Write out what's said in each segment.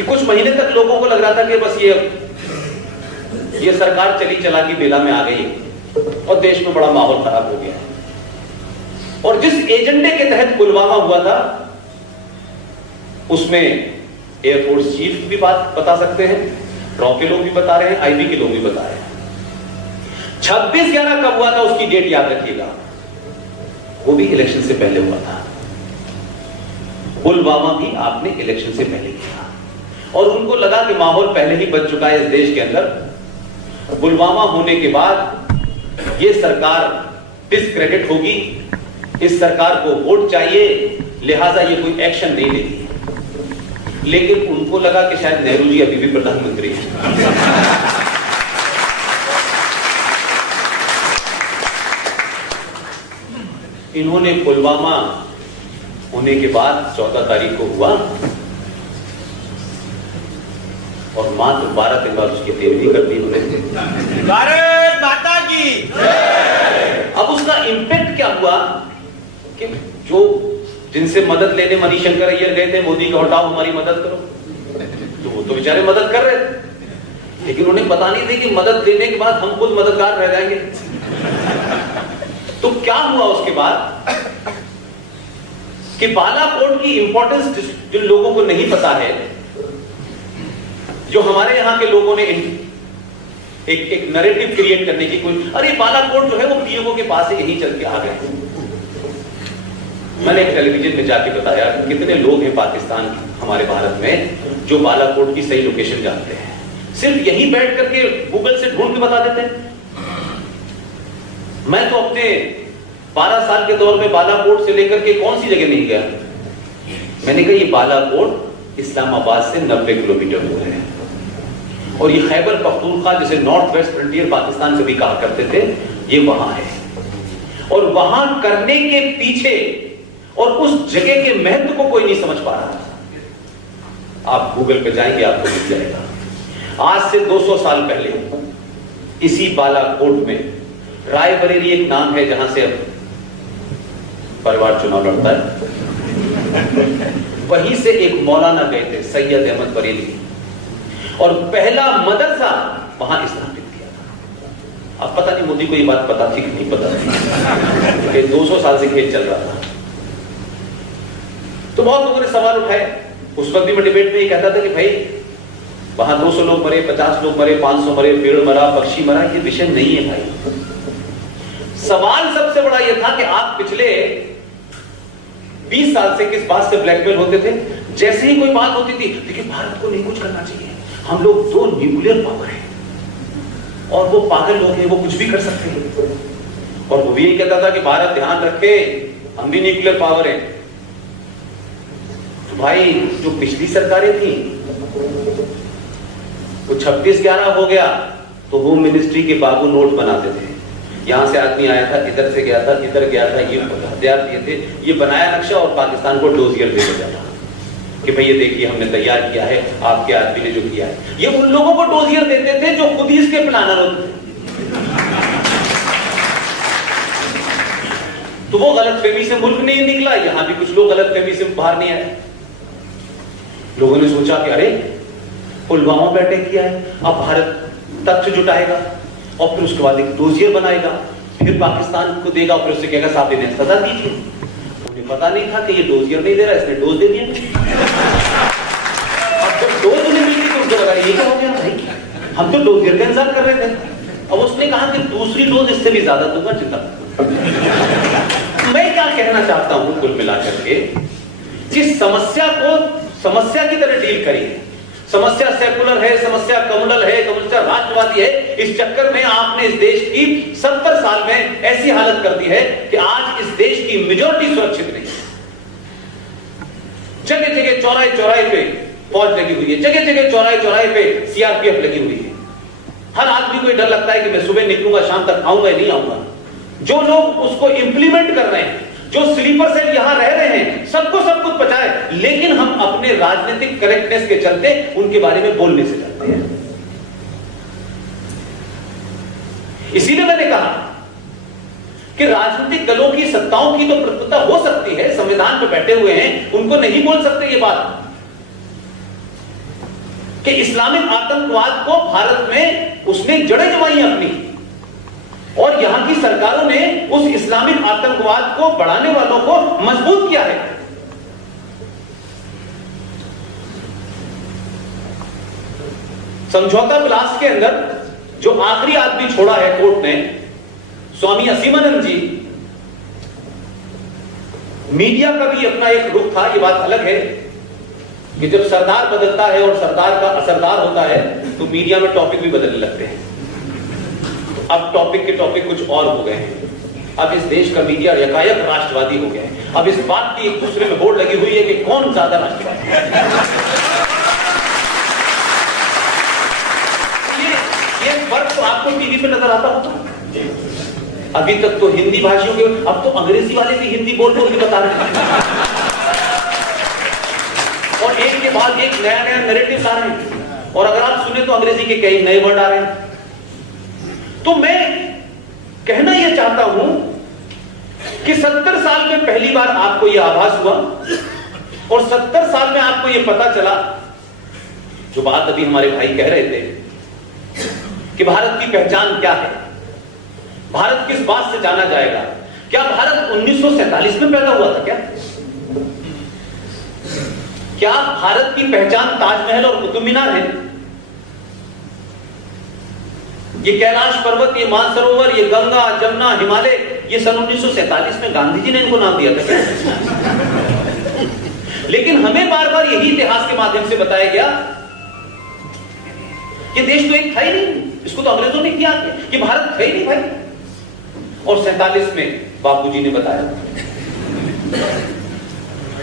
कि कुछ महीने तक लोगों को लग रहा था कि बस ये सरकार चली चला की बेला में आ गई और देश में बड़ा माहौल खराब हो गया। और जिस एजेंडे के तहत पुलवामा हुआ था उसमें एयरफोर्स चीफ भी बात बता सकते हैं, रॉ के लोग भी बता रहे हैं, आईबी के लोग भी बता रहे हैं। 26/11 कब हुआ था उसकी डेट याद रखिएगा, वो भी इलेक्शन से पहले हुआ था। पुलवामा भी आपने इलेक्शन से पहले किया और उनको लगा कि माहौल पहले ही बन चुका है इस देश के अंदर। पुलवामा होने के बाद ये सरकार डिस्क्रेडिट होगी, इस सरकार को वोट चाहिए, लिहाजा ये कोई एक्शन नहीं लेगी। लेकिन उनको लगा कि शायद नेहरू जी अभी भी प्रधानमंत्री हैं। इन्होंने पुलवामा होने के बाद 14 तारीख को हुआ और मात्र 12 दिन बाद उसकी हत्या कर दी उन्होंने। भारत माता की। अब उसका इंपैक्ट क्या हुआ कि जो जिनसे मदद लेने मणिशंकर अय्यर गए थे, मोदी को हटाओ हमारी मदद करो, तो वो तो बेचारे मदद कर रहे थे, लेकिन उन्हें पता नहीं थी कि मदद देने के बाद हम खुद मददगार रह जाएंगे। तो क्या हुआ उसके बाद कि बालाकोट की इंपॉर्टेंस जिन लोगों को नहीं पता है, जो हमारे यहां के लोगों ने एक नैरेटिव क्रिएट करने की कोई, अरे बालाकोट जो है वो पीओके के पास है, यहीं चल के आ गए। मैंने एक टेलीविजन में जाके बताया कि कितने लोग हैं पाकिस्तान हमारे भारत में जो बालाकोट की सही लोकेशन जानते हैं, सिर्फ यहीं बैठ करके गूगल से ढूंढ के बता देते हैं। मैं तो अपने 12 साल के दौर में बालाकोट से लेकर के कौन सी जगह नहीं गया। मैंने कहा ये बालाकोट इस्लामाबाद से 90 किलोमीटर दूर है और ये खैबर पख्तूनख्वा जिसे नॉर्थ वेस्ट फ्रंटियर पाकिस्तान से भी कहा करते थे, ये वहां है। और वहां करने के पीछे और उस जगह के महत्व को कोई नहीं समझ पा रहा। आप गूगल पे जाएंगे आपको मिल जाएगा। आज से 200 साल पहले इसी बालाकोट में रायबरेली एक नाम है जहां से परिवार चुनाव लड़ता है, वहीं से एक मौलाना गए थे सैयद अहमद बरेली और पहला मदरसा वहां स्थापित किया था। अब पता नहीं मोदी को ये बात पता थी कि नहीं पता थी कि 200 साल से खेल चल रहा था। तो बहुत लोगों ने सवाल उठाए। उस वक्त भी मैं डिबेट में ये कहता था कि भाई वहां 200 लोग मरे, 50 लोग मरे, 500 मरे, पेड़ मरा, पक्षी मरा, ये विषय नहीं है भाई। सवाल सबसे बड़ा यह था कि आप पिछले 20 साल से किस बात से ब्लैकमेल होते थे। जैसे ही कोई बात होती थी, देखिए भारत को नहीं कुछ करना चाहिए, हम लोग 2 न्यूक्लियर पावर हैं और वो पागल लोग हैं, वो कुछ भी कर सकते हैं। और वो भी यही कहता था कि भारत ध्यान रखे, हम भी न्यूक्लियर पावर हैं। तो भाई जो पिछली सरकारें थी वो 26/11 हो गया तो होम मिनिस्ट्री के बाबू नोट बनाते थे। यहां से आदमी आया था, इधर से गया था, इधर गया था, ये हथियार दिए थे, ये बनाया नक्शा और पाकिस्तान को डोजियर दे दिया था कि भाई ये देखिए हमने तैयार किया है, आपके आदमी ने जो किया है। ये उन लोगों को डोजियर देते थे जो खुद ही इसके प्लानर होते थे। तो वो गलतफहमी से मुल्क नहीं निकला, यहां भी कुछ लोग गलतफहमी से बाहर नहीं आए। लोगों ने सोचा कि अरे पुलवामा पे अटैक किया है, अब भारत तथ्य जुटाएगा और फिर उसके बाद एक डोजियर बनाएगा, फिर पाकिस्तान को देगा, फिर उससे कहेगा साहब इन्हें सजा दीजिए। उन्हें पता नहीं था कि ये डोजियर नहीं दे रहा, इसने डोज दे दिया। अब जब डोज उन्हें मिल गई तो उनको लगा ये क्या हो गया भाई, हम तो डोजियर का इंतजार कर रहे थे। अब उसने कहा कि दूसरी डोज इससे भी ज्यादा दूंगा, चिंता। मैं क्या कहना चाहता हूं कुल मिलाकर के, जिस समस्या को समस्या की तरह डील करिए। समस्या सेकुलर है, समस्या कम्युनल है, समस्या राष्ट्रवादी है। इस चक्कर में आपने इस देश की 70 साल में ऐसी हालत कर दी है कि आज इस देश की मेजॉरिटी सुरक्षित नहीं है। जगह जगह चौराहे चौराहे पे फौज लगी हुई है, जगह जगह चौराहे चौराहे पे सीआरपीएफ लगी हुई है। हर आदमी को डर लगता है कि मैं सुबह निकलूंगा, शाम तक आऊंगा नहीं आऊंगा। जो लोग उसको इंप्लीमेंट कर रहे हैं, जो स्लीपर सेल यहां रह रहे हैं, सबको सब कुछ पता है, लेकिन हम अपने राजनीतिक करेक्टनेस के चलते उनके बारे में बोलने से डरते हैं। इसीलिए मैंने कहा कि राजनीतिक दलों की सत्ताओं की तो प्रभुत्ता हो सकती है, संविधान पर बैठे हुए हैं, उनको नहीं बोल सकते ये बात। कि इस्लामिक आतंकवाद को भारत में उसने जड़ें जमाई अपनी, और यहां की सरकारों ने उस इस्लामिक आतंकवाद को बढ़ाने वालों को मजबूत किया है। समझौता विलास के अंदर जो आखिरी आदमी छोड़ा है कोर्ट ने, स्वामी असीमानंद जी, मीडिया का भी अपना एक रुख था। ये बात अलग है कि जब सरदार बदलता है और सरदार का असरदार होता है तो मीडिया में टॉपिक भी बदलने लगते हैं। अब टॉपिक के टॉपिक कुछ और हो गए हैं। अब इस देश का मीडिया यकायक राष्ट्रवादी हो गया है। अब इस बात की एक दूसरे में होड़ लगी हुई है कि कौन ज्यादा राष्ट्रवादी है। ये फर्क तो आपको टीवी पे नजर आता होगा। अभी तक तो हिंदी भाषियों के, अब तो अंग्रेजी वाले भी हिंदी बोल बोल के बता रहे हैं, और एक के बाद एक नया नया नैरेटिव आ रहे हैं, और अगर आप सुने तो अंग्रेजी के कई नए वर्ड आ रहे हैं। तो मैं कहना यह चाहता हूं कि 70 साल में पहली बार आपको यह आभास हुआ, और 70 साल में आपको यह पता चला, जो बात अभी हमारे भाई कह रहे थे कि भारत की पहचान क्या है, भारत किस बात से जाना जाएगा। क्या भारत 1947 में पैदा हुआ था क्या भारत की पहचान ताजमहल और कुतुब मीनार है? ये कैलाश पर्वत, ये मानसरोवर, ये गंगा, जमुना, हिमालय, ये सन 1947 में गांधी जी ने इनको नाम दिया था क्या? लेकिन हमें बार बार यही इतिहास के माध्यम से बताया गया कि देश तो एक था ही नहीं, इसको तो अंग्रेजों ने किया कि भारत था ही नहीं भाई। और 47 में बापूजी ने बताया,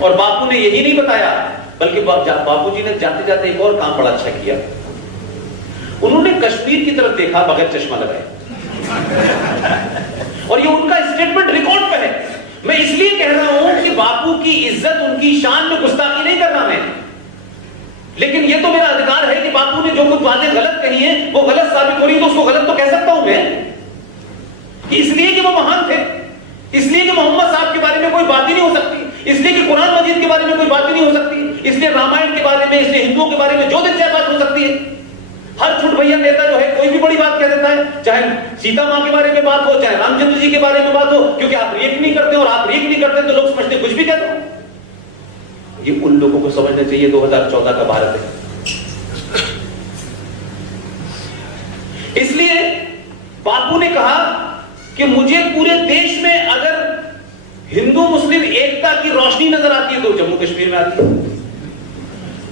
और बापू ने यही नहीं बताया बल्कि बापूजी ने जाते जाते एक और काम बड़ा अच्छा किया। उन्होंने कश्मीर की तरफ देखा बगैर चश्मा लगाए, और ये उनका स्टेटमेंट रिकॉर्ड पे है। मैं इसलिए कह रहा हूं कि बापू की इज्जत, उनकी शान में गुस्ताखी नहीं करना मैं, लेकिन ये तो मेरा अधिकार है कि बापू ने जो कुछ बातें गलत कही हैं वो गलत साबित हो रही तो उसको गलत तो कह सकता हूं मैं, कि इसलिए कि वो महान थे, इसलिए कि मोहम्मद साहब के बारे में कोई बात ही नहीं हो सकती, इसलिए कि कुरान मजीद के बारे में कोई बात ही नहीं हो सकती, इसलिए रामायण के बारे में, इसलिए हिंदुओं के बारे में जो दिन चाहे बात हो सकती है। हर छुट भैया नेता जो है कोई भी बड़ी बात कह देता है, चाहे सीता मां के बारे में बात हो, चाहे रामचंद्र जी के बारे में बात हो, क्योंकि आप रिएक्ट नहीं करते, और आप रिएक्ट नहीं करते तो लोग समझते कुछ भी कहते हो। ये उन लोगों को समझना चाहिए 2014 का भारत है। इसलिए बापू ने कहा कि मुझे पूरे देश में अगर हिंदू मुस्लिम एकता की रोशनी नजर आती है तो जम्मू कश्मीर में आती है।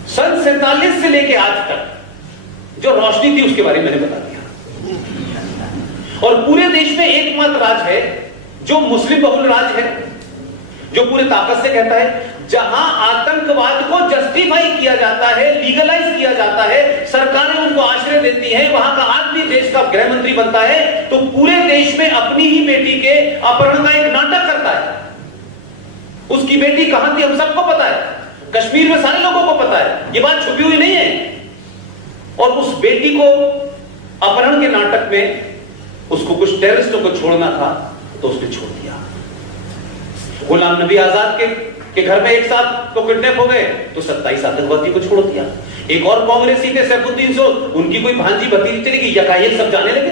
सन 47 से लेके आज तक जो रोशनी थी उसके बारे में मैंने बता दिया। और पूरे देश में एकमात्र राज्य है जो मुस्लिम बहुल राज्य है, जो पूरे ताकत से कहता है जहां आतंकवाद को जस्टिफाई किया जाता है, लीगलाइज किया जाता है, सरकारें उनको आश्रय देती हैं, वहां का आदमी देश का गृह मंत्री बनता है, तो पूरे देश में अपनी ही बेटी के अपहरण का एक नाटक करता है। उसकी बेटी कहां थी हम सबको पता है, कश्मीर में सारे लोगों को पता है, ये बात छुपी हुई नहीं है। और उस बेटी को अपहरण के नाटक में उसको कुछ टेररिस्टों को छोड़ना था तो उसने छोड़ दिया। गुलाम नबी आजाद के घर में एक साथ तो किडनैप हो गए तो 27 आतंकवादी को छोड़ दिया। एक और कांग्रेसी थे सैफुद्दीन सोद, उनकी कोई भांजी भतीजी चली गई, यकायक सब जाने लगे,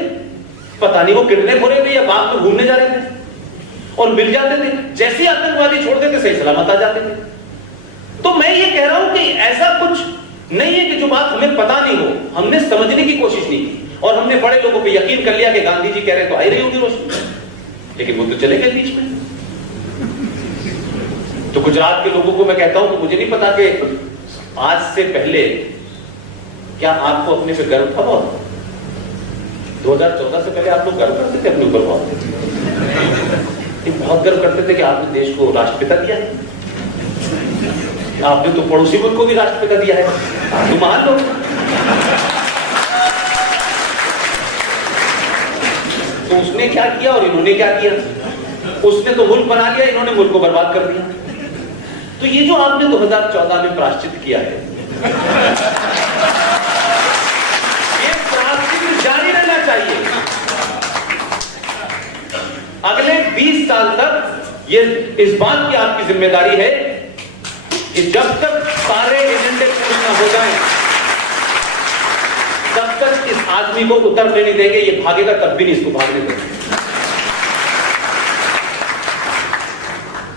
पता नहीं वो किडनैप हो रहे थे या बाग में घूमने जा रहे थे, और मिल जाते थे, जैसे ही आतंकवादी छोड़ देते सही सलामत आ जाते थे। तो मैं ये कह रहा हूं कि ऐसा कुछ नहीं है कि जो बात हमें पता नहीं हो, हमने समझने की कोशिश नहीं की, और हमने बड़े लोगों पे यकीन कर लिया कि गांधी जी कह रहे तो आई रही होगी रोशनी, लेकिन वो तो चले गए बीच में। तो गुजरात के लोगों को मैं कहता हूं कि मुझे नहीं पता कि आज से पहले क्या आपको अपने पे गर्व था बहुत? 2014 से पहले आप लोग गर्व करते थे अपने ऊपर बहुत गर्व करते थे कि आपने देश को राष्ट्रपिता दिया है, आपने तो पड़ोसी मुल्क को भी राष्ट्रपिता दिया है, तो मान लो। तो उसने क्या किया और इन्होंने क्या किया? उसने तो मुल्क बना लिया, इन्होंने मुल्क को बर्बाद कर दिया। तो ये जो आपने 2014 में प्रायश्चित किया है, ये प्रायश्चित जारी रहना चाहिए। अगले 20 साल तक ये इस बात की आपकी जिम्मेदारी है कि जब तक सारे एजेंडे पूरे न हो जाएं, इस आदमी को उतरने नहीं देंगे, ये भागेगा तब भी नहीं इसको भागने देंगे।